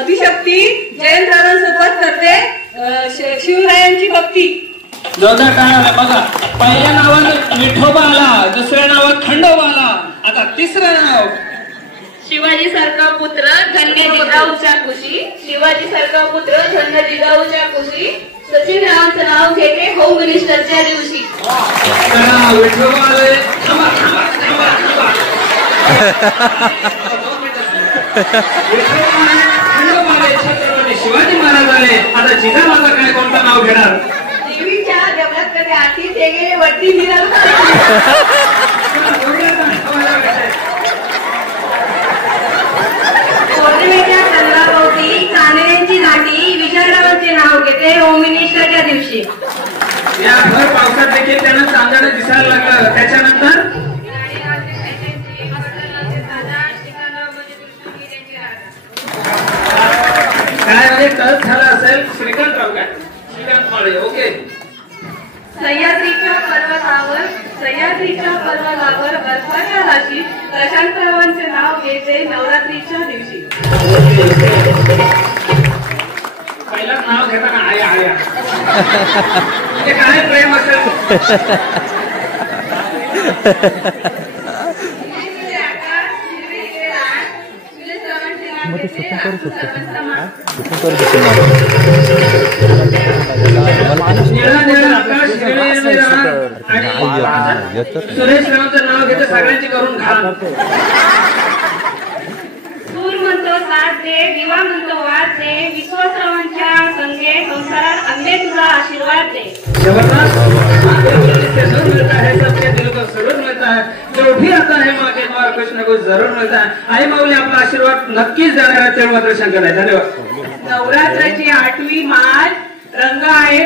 अभिशक्ती जयंतरावांसोबत करते शिवरायांची भक्ती. जोरदार टाळ्या बघा. पहिल्या नावात विठोबा आला, दुसऱ्या नावात खंडोबा आला, आता तिसरं नाव शिवाजी सारखा पुत्र धन्य जिजाऊच्या कुशी. शिवाजी सारखा पुत्र धन्य जिजाऊच्या कुशी. सचिन रावांचं नाव घेते होम मिनिस्टरच्या दिवशी. विठोबा आले. छत्रपती शिवाजी महाराज आले. आता जिजाबाचा काय कोणतं नाव घेणार? देवीच्या देवळात कधी आधी ते गेले वरती निघाल. पौर्णिमेच्या चंद्राभोवती चांदण्यांची नाटी विजयरावांचे नाव घेते होम मिनिस्टरच्या दिवशी. या भर पावसात देखील त्यांना चांदणं दिसायला लागलं. त्याच्यानंतर काय म्हणजे टच झाला असेल? श्रीकांतराव काय? श्रीकांत माळे. ओके. सह्याद्रीच्या पर्वतावर बर्फाच्या राशी प्रशांतरावांचे नाव घेते नवरात्रीच्या दिवशी. पहिला नाव घेताना आया आया म्हणजे काय प्रेम असेल. सुरेश रावांचं नाव घेतं सगळ्यांची करून घाल. सूर म्हणतो साथ दे, दिवा म्हणतो वाद दे, विश्वासरावांच्या संगे संसारात अंबे तुझा आशीर्वाद दे. मिलता है सबके दिल को जरूर मिळता है. जो भी आता है माँ के द्वार कुछ न कुछ जरूर मिळता है. आई माऊली आपला आशीर्वाद नक्कीच देणार आहे. तेव्हा मात्र शंका नाही. धन्यवाद. नवरात्राची 8वी माळ रंग आहे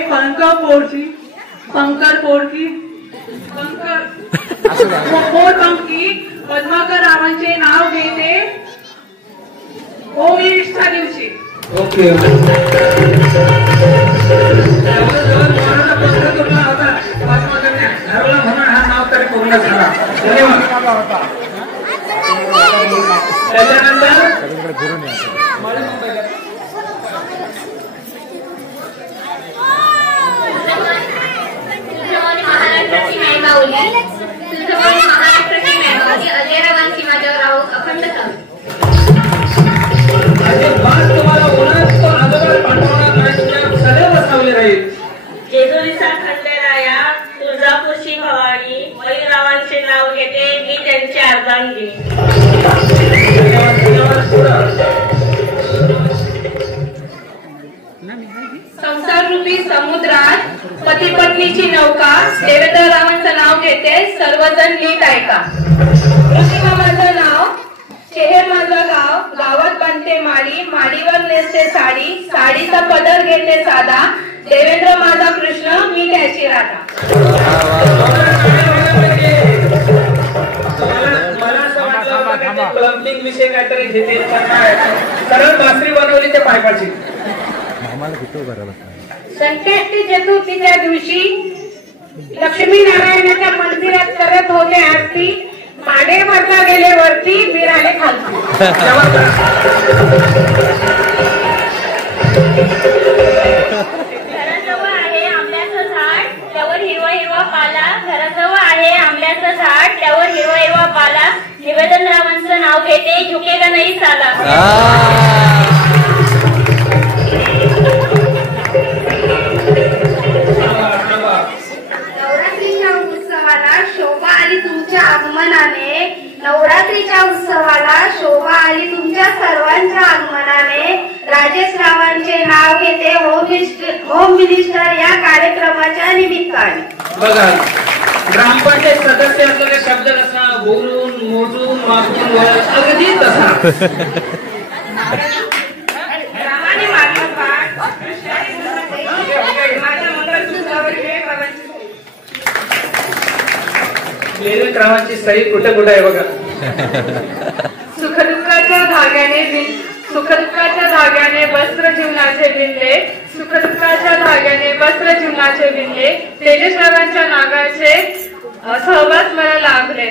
पंकी पद्माकर रावांचे नाव घेते होम मिनिस्टरच्या दिवशी. ओके. म्हणून हा नाव तरी पूर्ण झाला. धन्यवाद. त्याच्यानंतर महाराष्ट्राची महाराष्ट्राची अजयरावांची माझ्यावर राहू अखंड तुम्हाला उन्हात अगोदर पाठवणार नाही. सदैव सावली राहील. जेजुरीचा खंडेराया तुळजापूरची भवानी मयूररावांचे नाव घेते मी त्यांची अर्धांगिनी. संसार रूपी समुद्रात पती पत्नीची नौका देवेंद्ररावांचं नाव घेते सर्वजण नीट ऐका. ऋषिमा माझं नाव, शहर माझं गाव, गावात बांधते माडी, माडीवर नेसते साडी, साडीचा पदर घेते साधा, देवेंद्र माझा कृष्ण मी त्याची राधा. मला असं वाटलं प्लंबिंग विषय काहीतरी घेते. सरळ बासरी बनवली ते पायपाची. संकष्टी चतुर्थीच्या दिवशी लक्ष्मी नारायणाच्या मंदिरात करत होते आरती, माडे वरता गेले वरती, बिराले खालती. घराजवळ आहे आंब्याचं झाड त्यावर हिरवा हिरवा पाला. घराजवळ आहे आंब्याचं झाड त्यावर हिरवा हिरवा पाला. निवेदनरावांचं नाव घेते झुकेगा नाही साला. नवरात्रीच्या उत्सवाला शोभा आली तुमच्या सर्वांच्या आगमनाने. राजेश रावांचे नाव घेते होम मिनिस्टर या कार्यक्रमाच्या निमित्ताने. बघा ग्रामपंचायत सदस्य असलेले शब्द कसा बोलून मोजून मागून अगदी तसा. रावांची सही कुठे कुठे आहे बघा. सुखदुःखाच्या धाग्याने वस्त्र जीवनाचे विणले, सुखदुःखाच्या धाग्याने वस्त्र जीवनाचे विणले, तेजसरावांच्या नागाचे सहवास मला लाभले.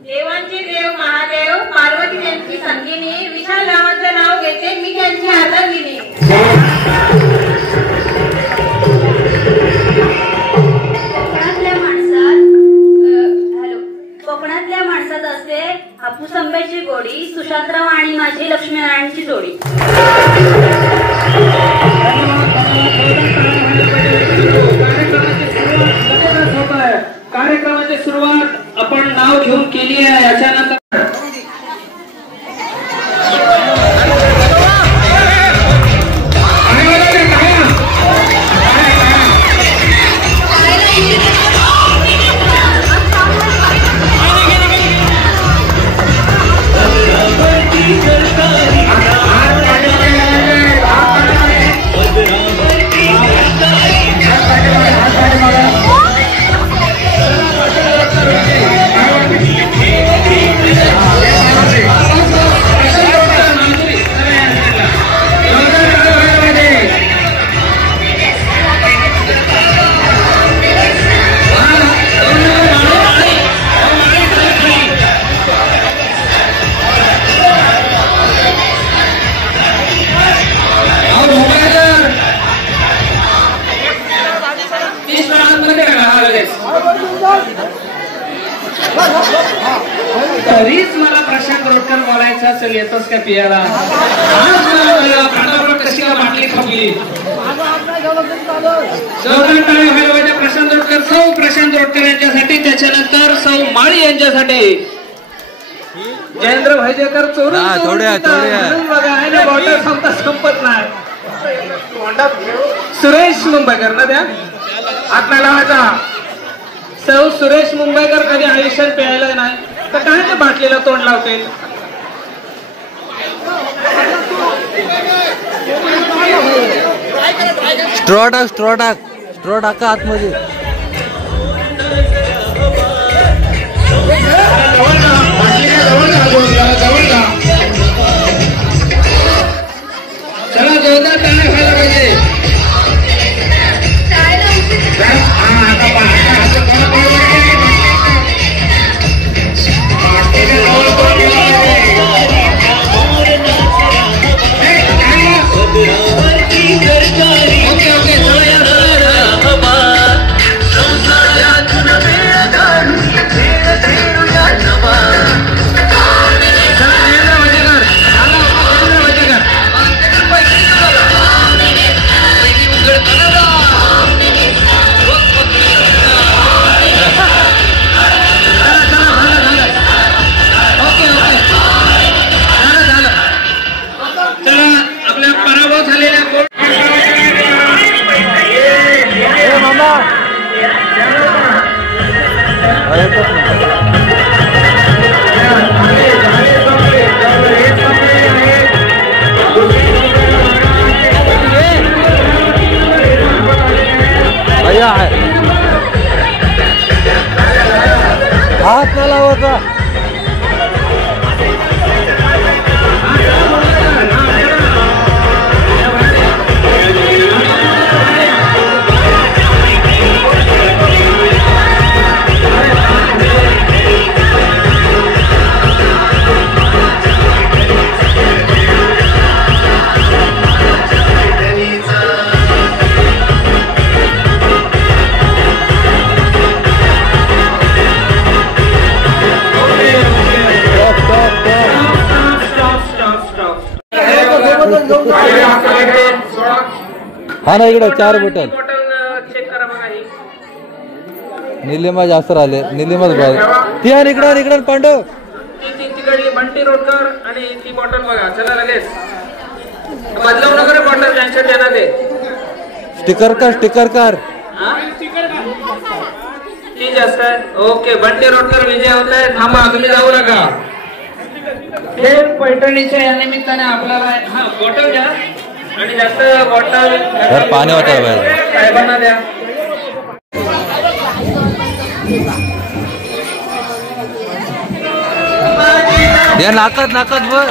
देवा मालविनी. कोकणातल्या माणसात असते हापूस आंब्याची गोडी, सुशांतराव आणि माझी लक्ष्मीनारायणची जोडी. कार्यक्रमाची सुरुवात आपण नाव घेऊन केली आहे. याच्यानंतर तरीच मला प्रशांत रोडकर बोलायचं असेल येतोस का पियाला. कशी का बाटली खपली. प्रशांत रोडकर, सौ प्रशांत रोडकर यांच्यासाठी, त्याच्यानंतर सौ माळी यांच्यासाठी. जयेंद्र भाईजेकर चोरून बघा बॉटल संपत नाही. सुरेश मुंबईकर ना त्या आत लावायचा. सौ सुरेश मुंबईकर कधी आयुष्यात प्यायला नाही तर काय ते बाटलीला तोंड लावते. स्ट्रॉ टाका आतमध्ये. चला जोरदार टाळ्या व्हायला पाहिजे. हात न लावायचा. हा ना इकडे 4 बॉटल चेक करा बघा. निलिमा जास्त राहिले. निलिमाच ती आणि इकडे पांडव तिकडली बंटी रोडकर आणि ती बॉटल बघा. चला लगेच बदलाव नगर बॉटल त्यांच्या त्यांना दे. स्टिकर कर ती जास्त आहे. ओके बंटी रोडकर विजय होत आहे. थांबा तुम्ही जाऊ नका. हे पैठणीच्या या निमित्ताने आपल्याला हा बॉटल घ्या आणि जास्त बॉटल पाणी वाटायला साहेबांना द्या. या नाकात वर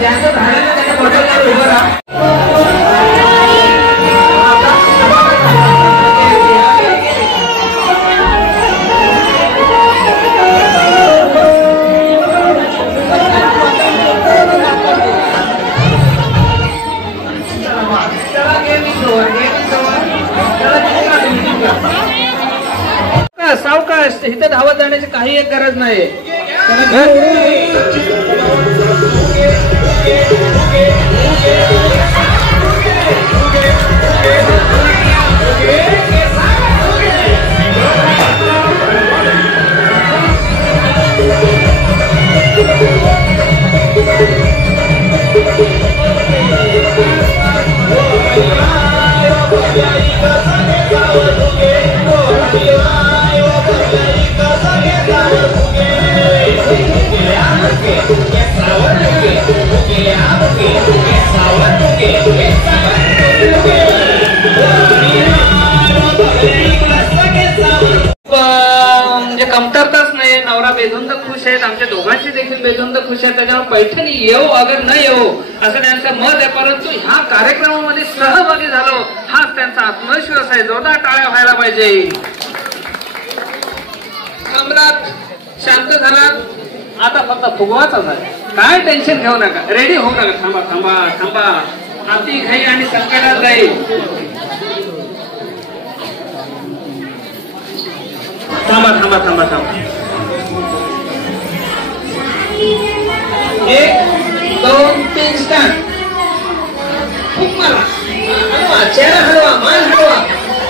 ज्यांचं झालं त्याच्या बॉटलवर उभं राहा. सावकाश, इथं धावत जाण्याची काही एक गरज नाही. म्हणजे कमतरताच नाही. नवरा बेधुंद खुश आहेत, आमच्या दोघांची देखील बेधुंद खुश आहेत. त्याच्यामुळे पैठणी येऊ अगर न येऊ असं त्यांचं मत आहे. परंतु ह्या कार्यक्रमामध्ये सहभागी झालो हाच त्यांचा आत्मविश्वास आहे. जोरदार टाळ्या व्हायला पाहिजे. सम्राट शांत झाला, आता फक्त फुगवाचाच आहे. काय टेन्शन घेऊ नका, रेडी होऊ नका. थांबा थांबा थांबा, हाती घाई आणि संकटात जाईल. थांबा थांबा थांबा थांबा. 1 2 3 स्टार्ट. खूप मारा, चेहरा हलवा, मान हलवा.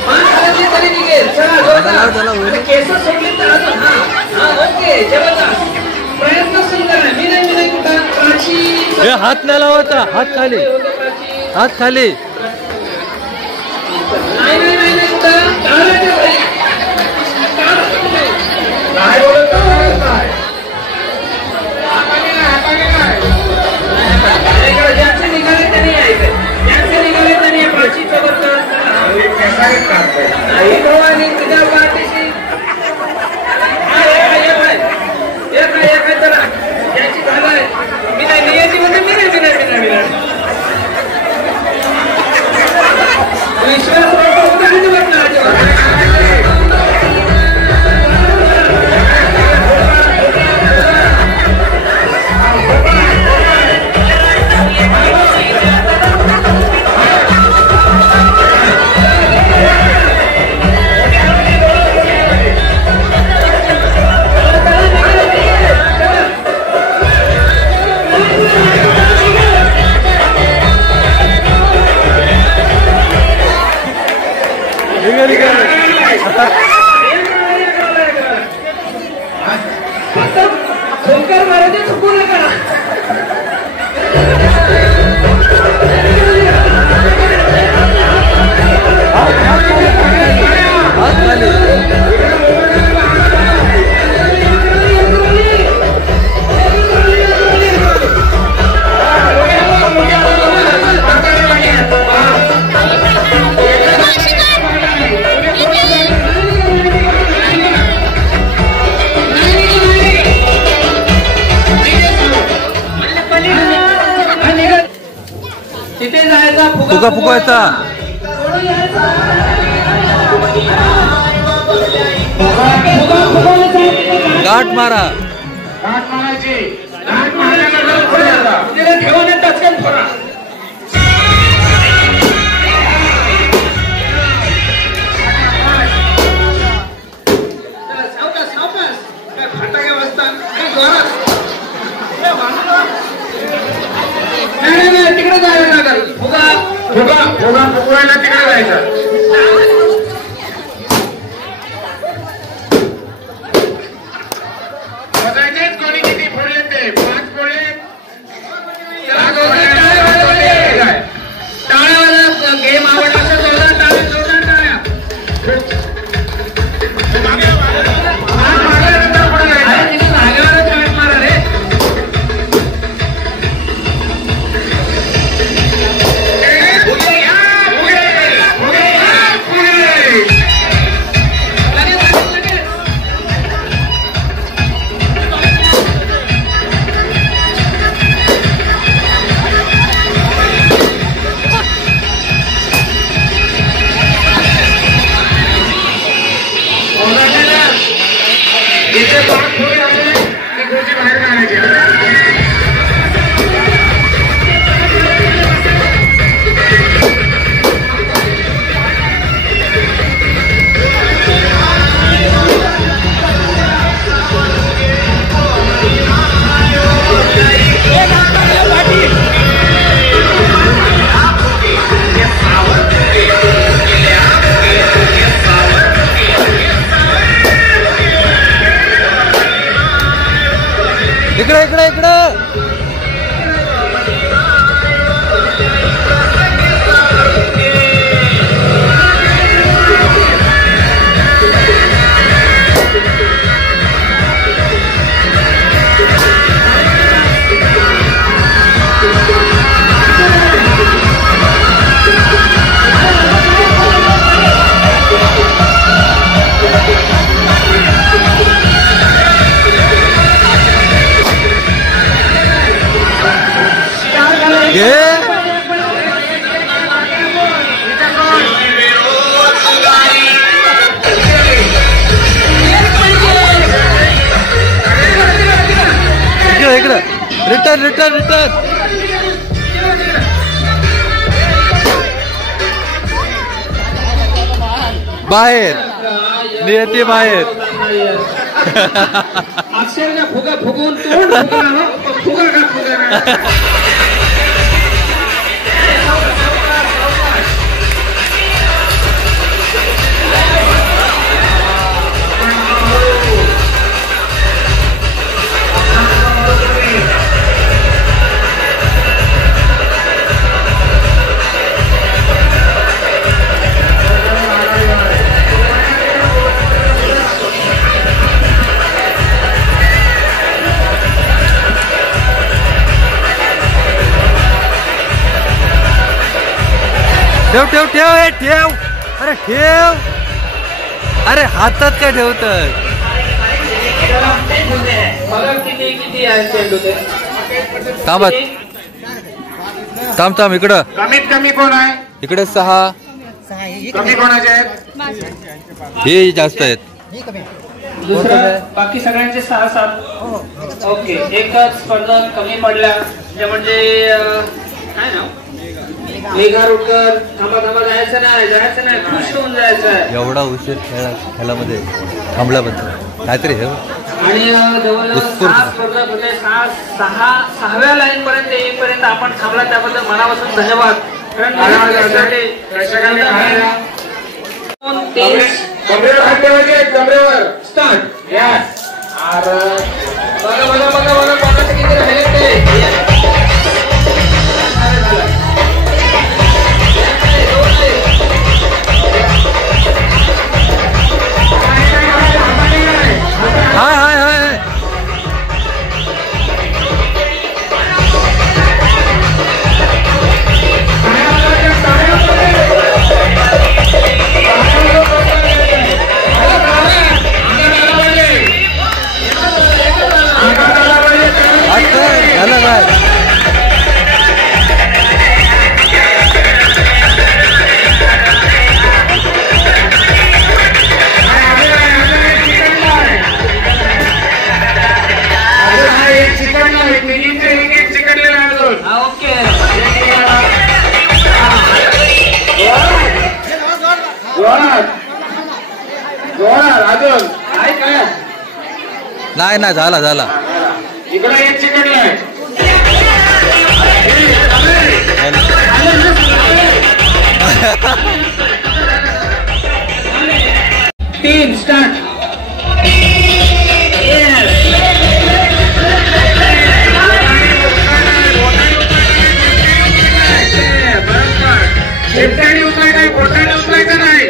मान हलवली तरी निघेल. चला जोरदार. केस सोडले तर अजून. हा ओके, जबरदस्त प्रयत्न सुंदर आहे. मी नाही कुठं प्राची. हात नाही लावायचा, हात खाली, हात खाली. नाही कुठं काय बोलत काय ज्यांचे निघाले त्यांनी यायचं. ज्यांचे निघाले त्यांनी प्राची जबरदस्त भवानी तुझ्या पाठीशी एक चला. ज्यांची झालंय मी नाही नियाची म्हणजे मी नाही विश्वास तिथे जायचा, फुगा फुगवायचा. गाठ मारा, गाठ मारायची. गाठ मारल्यानंतर ठेवून टचकन फोडा. फटाके वाजतात नाही तिकडे जायला लागेल. फुगा फुगा फुगा फुगवायला तिकडे जायचं. बघायचेच कोणी किती फोडले ते. 5 फोडले. टाळ्या गेम आवडला तर जोरदार टाळ्या, जोरदार टाळ्या. इकडे इकडे इकडे रिटर्न रिटर्न रिटर्न बाहेर नियती बाहेर अक्षरशः फुगा फुगून तोंड फुगा का फुगा ठेव ठेव ठेव हे ठेव अरे ठेव अरे हातात काय ठेवतात थांब थांब इकडं कमीत कमी कोण आहे इकडे 6 कमी कोणाचे आहेत हे जास्त आहेत दुसरं बाकी सगळ्यांचे 6-7 ओके एकच स्पर्धक कमी पडल्या म्हणजे काय नाव मेघा रुटकर थांबा थांबा जायचं नाही खुश होऊन जायचं एवढा उशीर खेळामध्ये थांबल्याबद्दल काहीतरी हे आणि जवळजवळ 6 स्पर्धक होते 6व्या लाईन पर्यंत येईपर्यंत आपण थांबला त्याबद्दल मनापासून धन्यवाद कमरेवर स्टार्ट बघा किती राहिले ते हाय हाय हाय झालं काय नाही ना झाला झाला इकडे एक चिकटलाय 3 स्टार्ट चिमट्याने उचलायचं बोटाने उचलायचं नाही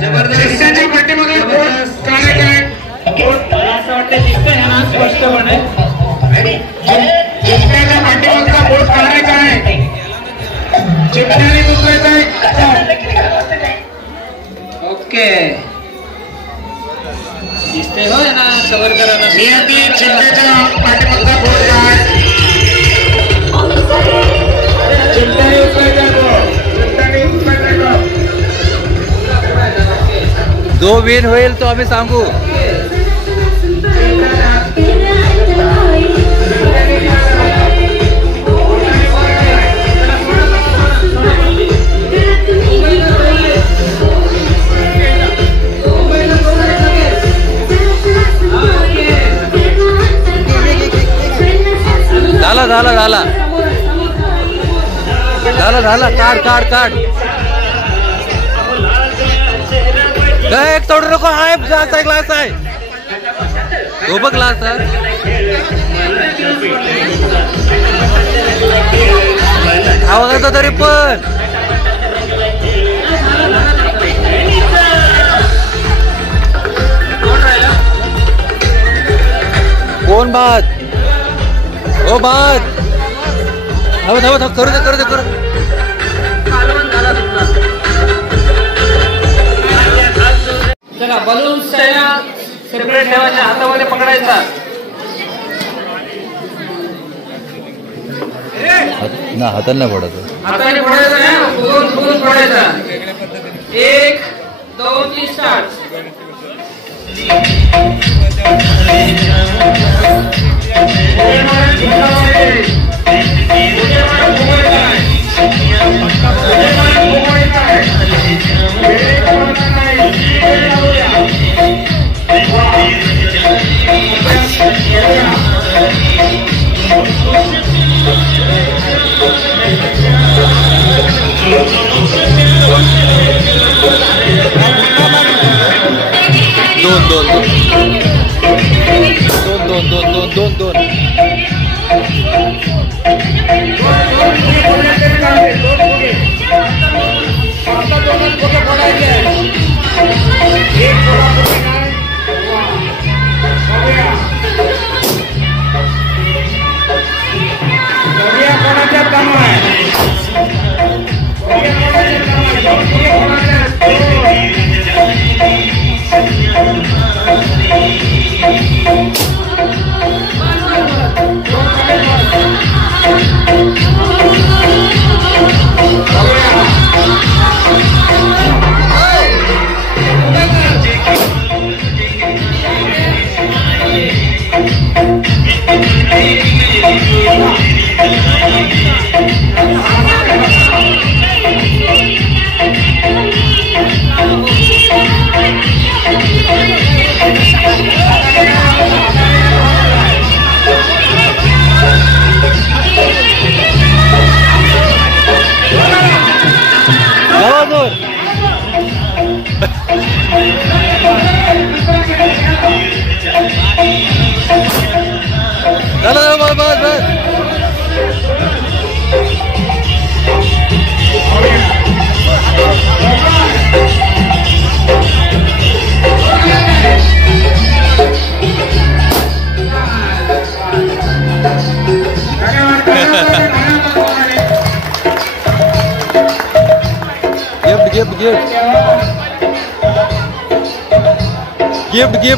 जबरदस्तीच्या पाठीमागे बोट काढायचं आहे असं वाटतं दिसतंय ह्यांना स्पष्टपणे चिमट्याच्या पाठीमागचा बोट काढायचा आहे चिमट्याने उचलायचं आहे ओके दिसतंय हो यांना कव्हर करायला मी आधी चिमट्याच्या पाठीमागचा बोट काढ चिमट्याने उचलायचा जो विन होईल तो आम्ही सांगू झाला झाला झाला झाला झाला काढ काढ काढ एक तोडू नको हाय ग्लास आहे तो बघला सर आवाज येतो तरी पण कोण बात ओ बात थांब थांब थांब करू दे करू दे करू चला बलून्स सेपरेट ठेवायच्या हातामध्ये पकडायचा ना हाताने नाही पडत हाताने फोडायचा ना फुगून फुगून फोडायचा 1 2 3 स्टार्ट दोन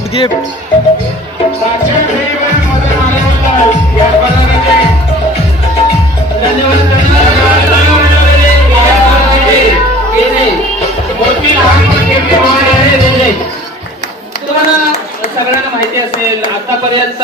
गिफ्ट तुम्हाला सगळ्यांना माहिती असेल आतापर्यंत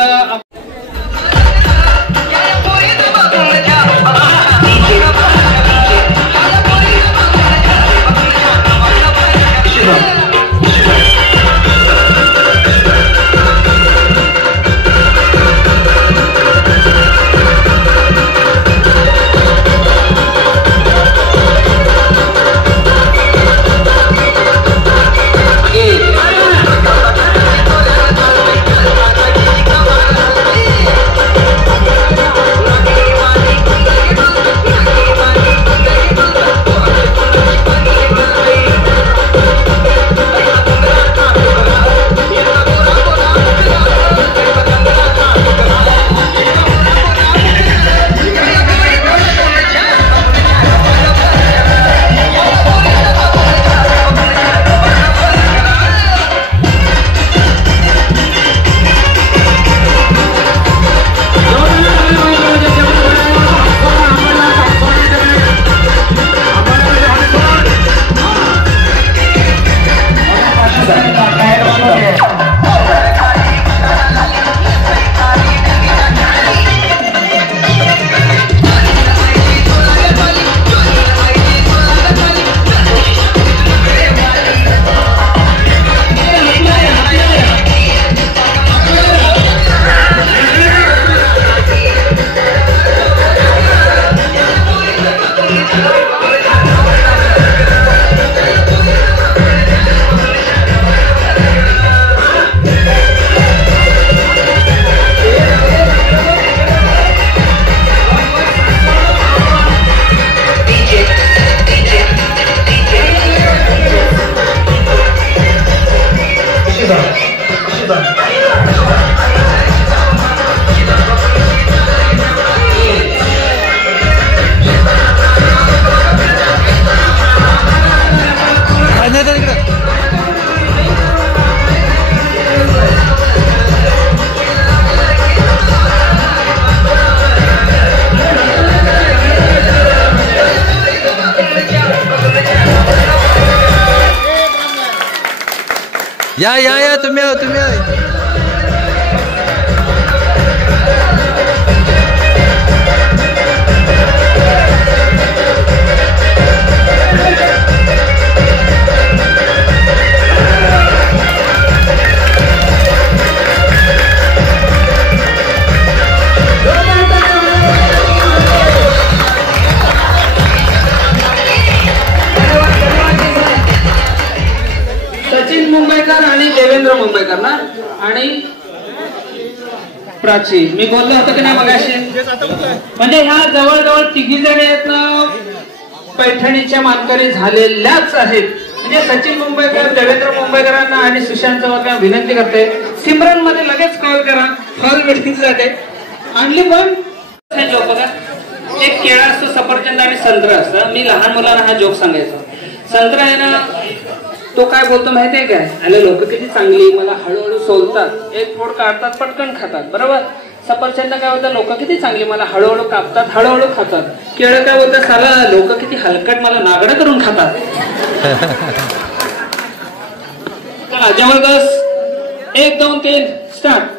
या या या तुम्ही सचिन मुंबईकर आणि देवेंद्र मुंबईकर ना आणि प्राची मी बोललो होतो की नाही मगाशी म्हणजे ह्या जवळजवळ तिघी जणी आहेत ना पैठणीच्या मानकरी झालेल्याच आहेत. म्हणजे सचिन मुंबईकर देवेंद्र मुंबईकरांना आणि सुशांत चव्हाणला विनंती करते सिमरन मध्ये लगेच कॉल करा. हॉल मीटिंग जाते आणली पण जोक बघा एक केळा असतो सफरचंद आणि संत्र असतं. मी लहान मुलांना हा जोक सांगायचो. संत्र आहे ना तो काय बोलतो माहितीये काय अरे लोक किती चांगली मला हळूहळू सोलतात एक फोड काढतात पटकन खातात बरोबर. सफरचंद काय बोलतात लोक किती चांगली मला हळूहळू कापतात हळूहळू खातात. केळं काय बोलतात साला लोक किती हलकट मला नागडं करून खातात. चला जबरदस्त 1 2 3 स्टार्ट.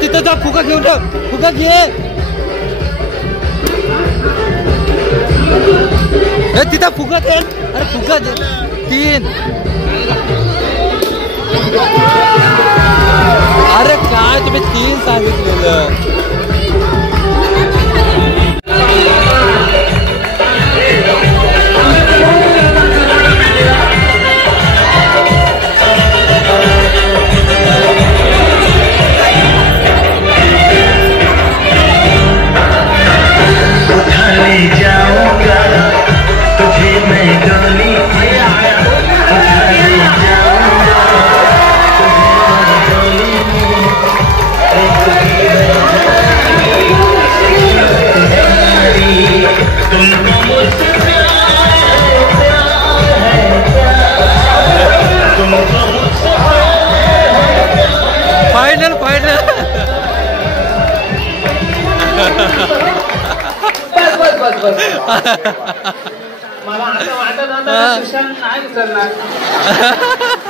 तिथं जा फुगा घेऊन टाक फुगा घे तिथं फुगा दे अरे फुगा दे 3 अरे काय तुम्ही 3 सांगितलेलं. फायनल बस मला आता वाटत होतं सुशांत नाही उचलणार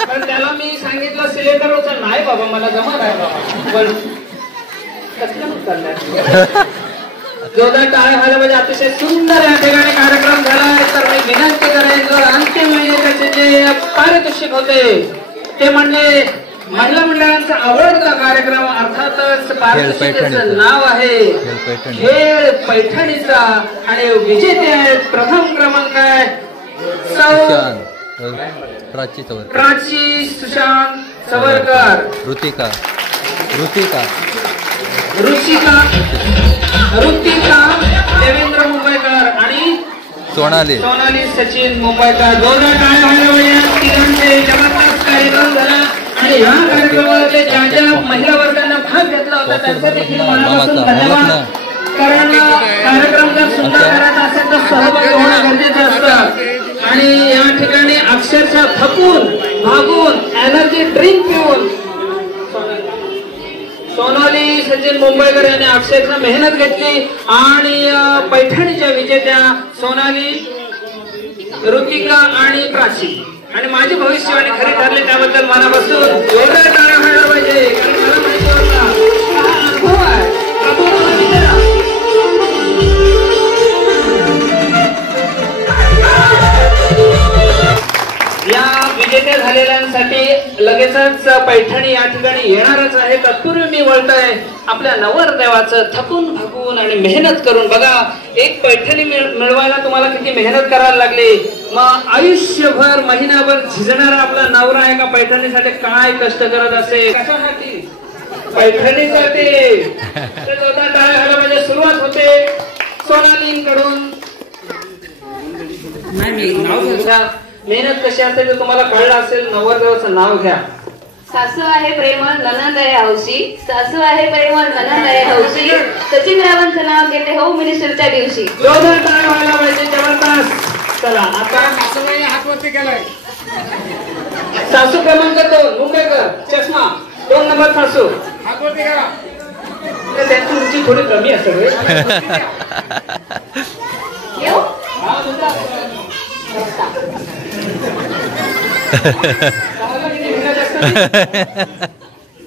पण त्याला मी सांगितलं सिलेंडर उचल नाही बाबा मला जमत आहे बाबा पण कसं उचलणार. जोरदार टाळ्या व्हायला म्हणजे अतिशय सुंदर या ठिकाणी कार्यक्रम झाला. तर मी विनंती करेन जर अंतिम विजेत्याचे जे पारितोषिक होते ते म्हणजे महिला मंडळांचा आवडता कार्यक्रम अर्थातच पारितोषिकाचं नाव आहे खेळ पैठणीचा आणि विजेते आहेत प्रथम क्रमांक आहे प्राची सुशांत सवरकर ऋतिका देवेंद्र मुंबईकर आणि सोनाली सचिन मुंबईकर. जोरदार टाळ्या व्हायला तिघांचे जबरदस्त कार्यक्रम झाला. आणि या कार्यक्रमामध्ये ज्या ज्या महिला वर्गांना भाग घेतला होता त्यांचा देखील मनापासून धन्यवाद. कारण कार्यक्रम जर सुंदर करायचा असेल तर सहभागी होणं गरजेचं असतं. आणि या ठिकाणी अक्षरशः थकून भागून एनर्जी ड्रिंक पिऊन सोनाली सचिन मुंबईकर यांनी अक्षरशः मेहनत घेतली आणि पैठणीच्या विजेत्या सोनाली ऋतिका आणि प्राची आणि माझी भविष्यवाणी खरी ठरली त्याबद्दल मनापासून जोरदार टाळ्या व्हायला पाहिजे. कारण मला माहिती होता हा अनुभव आहे. या विजेत्या झालेल्यांसाठी लगेचच पैठणी या ठिकाणी येणारच आहे. तत्पूर्वी मी बोलतोय आपल्या नवरदेवाचं थकून भागून आणि मेहनत करून बघा एक पैठणी मिळवायला तुम्हाला किती मेहनत करायला लागली. मग आयुष्यभर महिनाभर झिजणारा आपला नवरा आहे का पैठणीसाठी काय कष्ट करत असेल, कशासाठी? पैठणीसाठी. ते जोरदार टाळ्या घाला म्हणजे सुरुवात होते सोनालींकडून. मेहनत कशी असते ते तुम्हाला कळलं असेल. नवरदेवाचं नाव घ्या. सासू आहे प्रेमळ ननंद आहे हौशी, सासू आहे प्रेमळ ननंद आहे हौशी, सचिन रावांचं नाव घेते होम मिनिस्टरच्या दिवशी. जोरदार टाळ्या व्हायला पाहिजे. जबरदस्त. चला आता हातवरती केलाय. सासू क्रमांक 2 मुंबईकर चष्मा 2 नंबर सासू. हातवरती करा. त्यांची उंची थोडी कमी असेल. येऊ?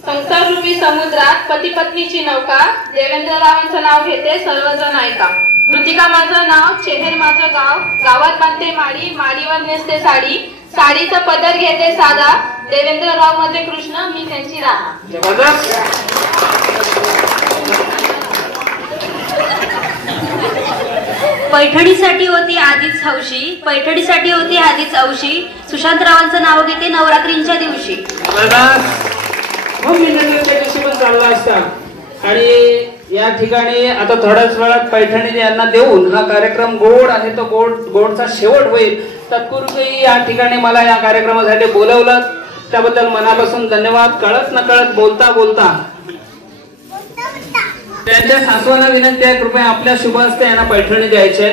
संसार रूपी समुद्रात पती पत्नीची नौका, देवेंद्र रावांचं नाव घेते सर्वजण ऐका. कृतिका माझं नाव, चेहेर माझं गाव, गावात बांधते माडी, माडीवर नेसते साडी, साडीचा पदर घेते साधा, देवेंद्र राव मध्ये कृष्ण मी त्यांची राहा. पैठणीसाठी होती आधीच हौशी, पैठणीसाठी होती आधीच औशी, सुशांतरावांचं नाव घेते नवरात्रींच्या दिवशी. पण चालला असता. आणि या ठिकाणी आता थोड्याच वेळात पैठणी यांना देऊन हा कार्यक्रम गोड आहे तो गोडचा शेवट होईल. तत्पूर्वी या ठिकाणी मला या कार्यक्रमासाठी बोलवलं त्याबद्दल मनापासून धन्यवाद. कळत नकळत बोलता बोलता त्यांच्या सासवाला विनंती आहे कृपया आपल्या शुभ हस्ते यांना पैठणी द्यायचे.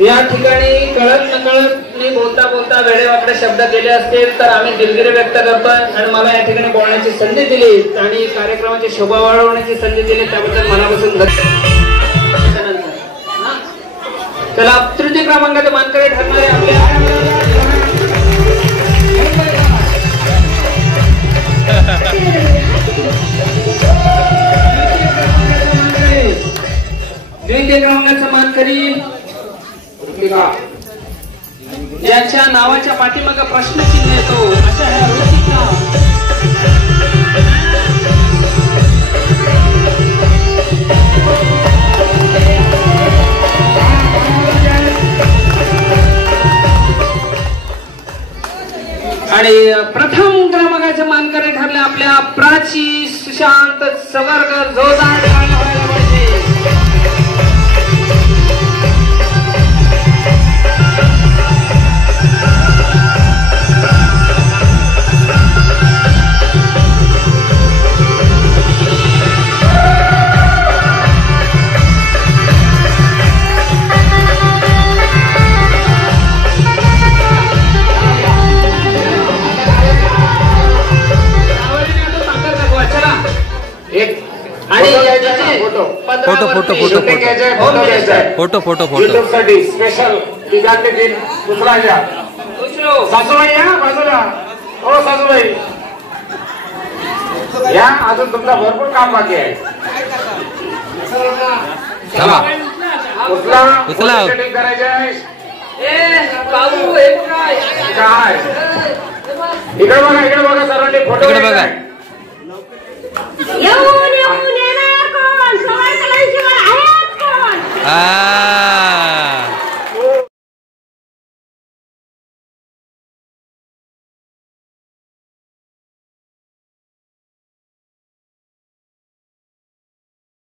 या ठिकाणी कळत नकळत मी बोलता बोलता वेडेवाकडे शब्द केले असतील तर आम्ही दिलगिरी व्यक्त करतोय. आणि मला या ठिकाणी बोलण्याची संधी दिली आणि कार्यक्रमाची शोभा वाढवण्याची संधी दिली त्याबद्दल मनापासून धन्यवाद. चला तृतीय क्रमांकाचे मानकरी ठरणारे आपल्या द्वितीय क्रमांकाचा मानकरी ज्याच्या नावाच्या पाठीमागे प्रश्नचिन्ह येतो अशा ह्या ऋतिका. आणि प्रथम क्रमांकाचे मानकरी ठरले आपल्या प्राची सुशांत सवरकर. जोरदार फोटो साठी स्पेशल दिन दुसरा घ्या. सासूबाई या बाजूला. हो सासूबाई या. अजून तुमचा भरपूर काम बाकी आहे. उचला सेटिंग करायचे आहे. काय इकडे बघा सर्वांनी फोटो.